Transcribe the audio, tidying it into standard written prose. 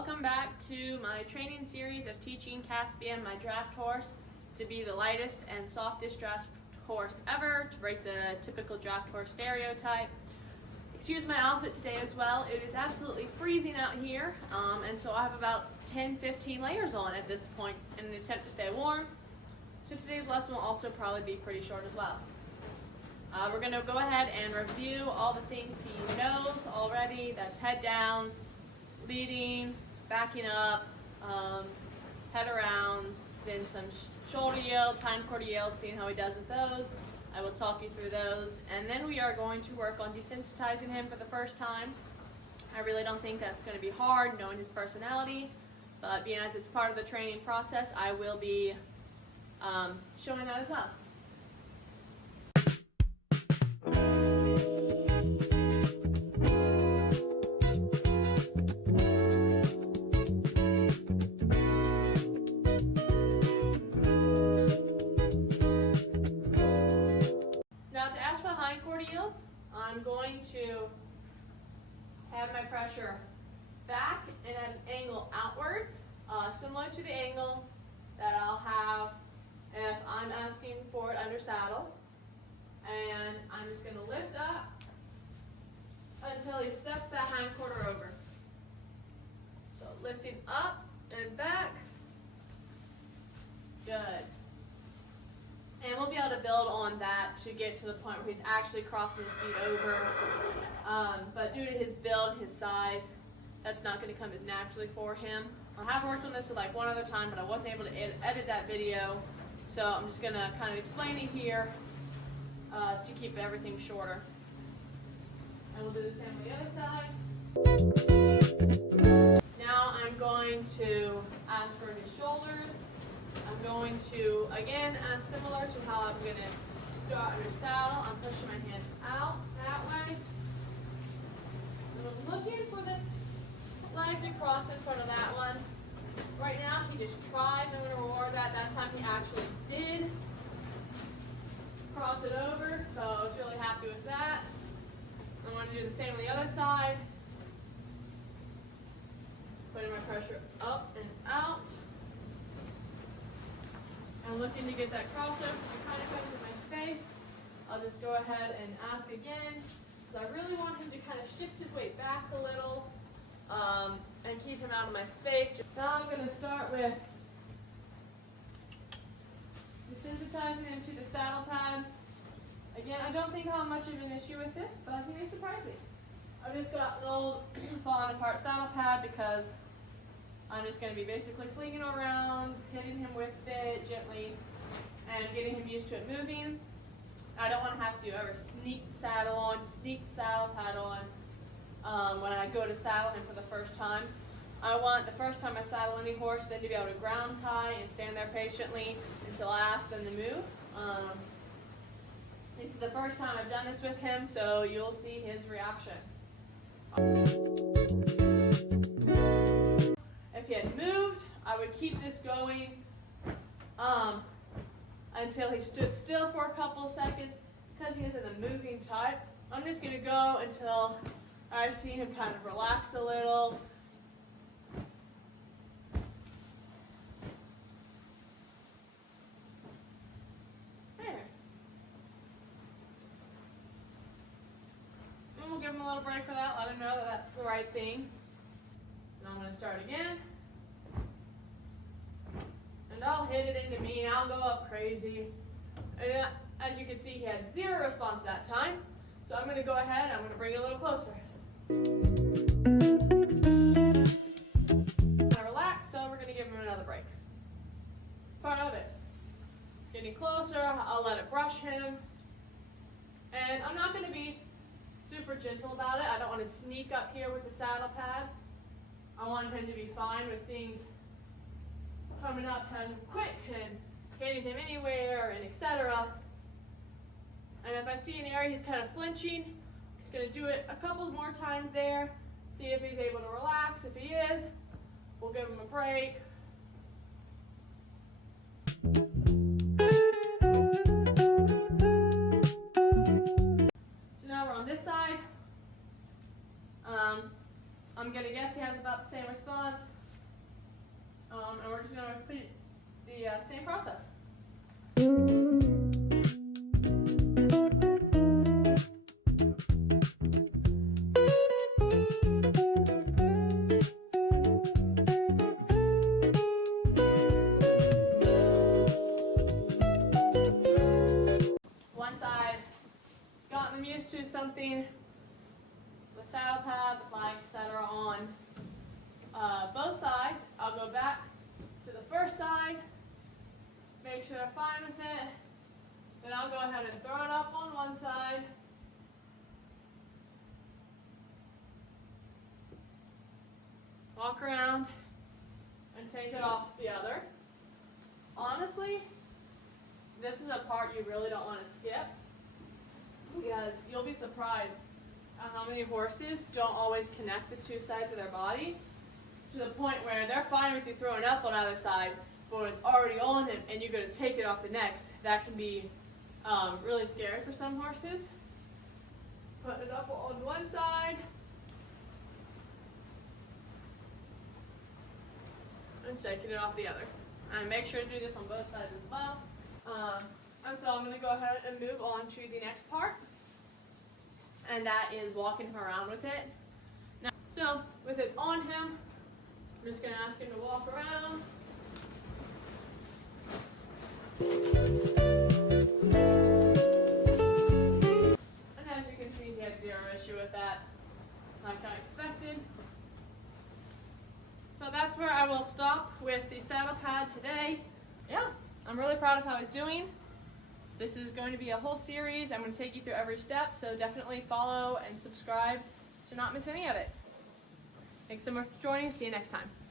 Welcome back to my training series of teaching Caspian, my draft horse, to be the lightest and softest draft horse ever, to break the typical draft horse stereotype. Excuse my outfit today as well. It is absolutely freezing out here, and so I have about 10-15 layers on at this point in an attempt to stay warm. So today's lesson will also probably be pretty short as well. We're going to go ahead and review all the things he knows already. That's head down, leading, backing up, head around, then some shoulder yield, hindquarter yield, seeing how he does with those. I will talk you through those. And then we are going to work on desensitizing him for the first time. I really don't think that's going to be hard, knowing his personality, but being as it's part of the training process, I will be showing that as well. Yields, I'm going to have my pressure back and at an angle outwards, similar to the angle that I'll have if I'm asking for it under saddle. And I'm just going to lift up until he steps that hindquarter over. So lifting up and back. Good. And we'll be able to build on that to get to the point where he's actually crossing his feet over. But due to his build, his size, that's not going to come as naturally for him. I have worked on this with like one other time, but I wasn't able to edit that video. So I'm just going to kind of explain it here to keep everything shorter. And we'll do the same on the other side. Now I'm going to ask for his shoulders. I'm going to, again, similar to how I'm going to start under saddle, I'm pushing my hand out that way. And I'm looking for the line to cross in front of that one. Right now, he just tries. I'm going to reward that. That time he actually did cross it over, so I was really happy with that. I'm going to do the same on the other side. Putting my pressure up and out. I'm looking to get that crossover to kind of come to my face. I'll just go ahead and ask again, because I really want him to kind of shift his weight back a little and keep him out of my space. Now I'm going to start with desensitizing him to the saddle pad. Again, I don't think I'll have much of an issue with this, but he may surprise me. I've just got an old falling apart saddle pad because I'm just going to be basically flinging around, hitting him with it gently, and getting him used to it moving. I don't want to have to ever sneak the saddle on, sneak the saddle pad on when I go to saddle him for the first time. I want the first time I saddle any horse then to be able to ground tie and stand there patiently until I ask them to move. This is the first time I've done this with him, so you'll see his reaction. If he had moved, I would keep this going until he stood still for a couple of seconds. Because he isn't a moving type, I'm just going to go until I see him kind of relax a little. There. And we'll give him a little break for that, let him know that that's the right thing. And I'm going to start again. And I'll hit it into me, I'll go up crazy. And as you can see, he had zero response that time. So I'm going to go ahead and I'm going to bring it a little closer. I relax, so we're going to give him another break. Part of it. Getting closer, I'll let it brush him. And I'm not going to be super gentle about it. I don't want to sneak up here with the saddle pad. I want him to be fine with things coming up kind of quick and hitting him anywhere and etc. And if I see an area he's kind of flinching, I'm just going to do it a couple more times there, see if he's able to relax. If he is, we'll give him a break. So now we're on this side. I'm going to guess he has about the same response. And we're just going to repeat the same process. Once I've gotten them used to something, the saddle pad, the flag, etc. on both sides, I'll go back to the first side, make sure they're fine with it, then I'll go ahead and throw it up on one side, walk around, and take it off the other. Honestly, this is a part you really don't want to skip, because you'll be surprised at how many horses don't always connect the two sides of their body, to the point where they're fine with you throwing it up on either side, but when it's already on them and you're going to take it off the next, that can be really scary for some horses. Put it up on one side, and shaking it off the other. And make sure to do this on both sides as well. And so I'm going to go ahead and move on to the next part, and that is walking him around with it. Now, so with it on him, I'm just going to ask him to walk around. And as you can see, he had zero issue with that, like I expected. So that's where I will stop with the saddle pad today. Yeah, I'm really proud of how he's doing. This is going to be a whole series. I'm going to take you through every step, so definitely follow and subscribe to not miss any of it. Thanks so much for joining. See you next time.